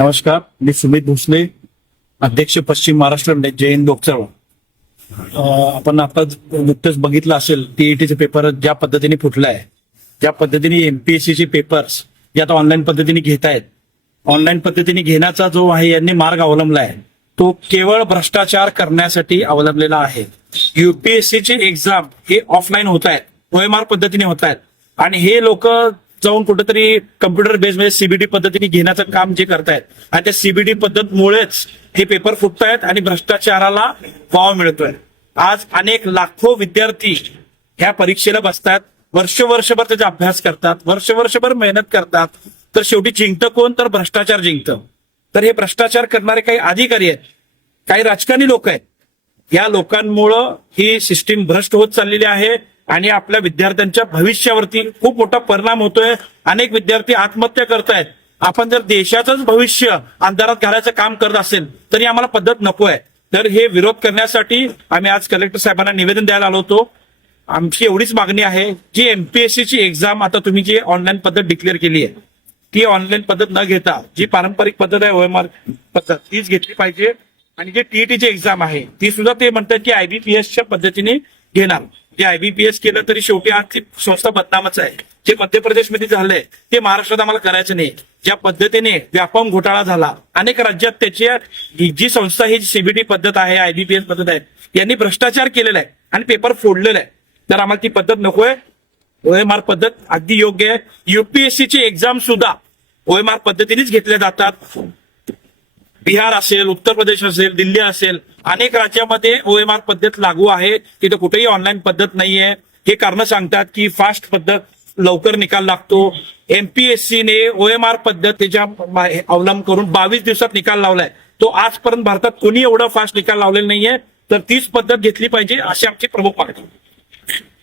नमस्कार, मी सुमित भोसले, अध्यक्ष पश्चिम महाराष्ट्र जैन लोक चळवळ. आपण आता नुकतंच बघितलं असेल टीईटीचे पेपर ज्या पद्धतीने फुटलाय, ज्या पद्धतीने एमपीएससीचे पेपर्स जे आता ऑनलाईन पद्धतीने घेत आहेत. ऑनलाईन पद्धतीने घेण्याचा जो आहे यांनी मार्ग अवलंबलाय तो केवळ भ्रष्टाचार करण्यासाठी अवलंबलेला आहे. युपीएससीचे एक्झाम हे ऑफलाईन होत आहेत, ओएमआर पद्धतीने होत आहेत आणि हे लोक जाऊन कुठेतरी कम्प्युटर बेस मध्ये सीबीडी पद्धतीने घेण्याचं काम जे करतायत आणि त्या सीबीडी पद्धतमुळेच हे पेपर फुटतायत आणि भ्रष्टाचाराला वाव मिळतोय. आज अनेक लाखो विद्यार्थी ह्या परीक्षेला बसतात, वर्षभर त्याचा अभ्यास करतात, वर्षभर मेहनत करतात, तर शेवटी जिंकतं कोण? तर भ्रष्टाचार जिंकतं. तर हे भ्रष्टाचार करणारे काही अधिकारी आहेत, काही राजकारणी लोक आहेत. या लोकांमुळं ही सिस्टीम भ्रष्ट होत चाललेली आहे आणि आपल्या विद्यार्थ्यांच्या भविष्यावरती खूप मोठा परिणाम होतोय. अनेक विद्यार्थी आत्महत्या करतायत. आपण जर देशाचंच भविष्य अंधारात घालायचं काम करत असेल तरी आम्हाला पद्धत नको आहे. तर हे विरोध करण्यासाठी आम्ही आज कलेक्टर साहेबांना निवेदन द्यायला आलो होतो. आमची एवढीच मागणी आहे, जी एमपीएससीची एक्झाम आता तुम्ही जी ऑनलाईन पद्धत डिक्लेअर केली आहे ती ऑनलाईन पद्धत न घेता जी पारंपरिक पद्धत आहे ओएमआर पद्धत तीच घेतली पाहिजे. आणि जे टीईटीची एक्झाम आहे ती सुद्धा ते म्हणतात की आयबीपीएसच्या पद्धतीने घेणार. जे आयबीपीएस केलं तरी शेवटी आज ती संस्था बदनामच आहे. जे मध्य प्रदेशमध्ये झालंय ते महाराष्ट्रात आम्हाला करायचं नाही. ज्या पद्धतीने व्यापम घोटाळा झाला अनेक राज्यात त्याची जी संस्था ही सीबीडी पद्धत आहे, आयबीपीएस पद्धत आहे, यांनी भ्रष्टाचार केलेला आहे आणि पेपर फोडलेला आहे. तर आम्हाला ती पद्धत नकोय. ओएमआर पद्धत अगदी योग्य आहे. युपीएससीची एक्झाम सुद्धा ओएमआर पद्धतीनेच घेतल्या जातात. बिहार असेल, उत्तर प्रदेश असेल, दिल्ली असेल, अनेक राज्यामध्ये ओएमआर पद्धत लागू आहे. तिथे कुठेही ऑनलाईन पद्धत नाहीये. हे कारण सांगतात की फास्ट पद्धत, लवकर निकाल लागतो. एमपीएससीने ओएमआर पद्धतीच्या अवलंब करून 22 दिवसात निकाल लावलाय. तो आजपर्यंत भारतात कोणी एवढा फास्ट निकाल लावलेला नाहीये. तर तीच पद्धत घेतली पाहिजे अशी आमची प्रमुख मागणी.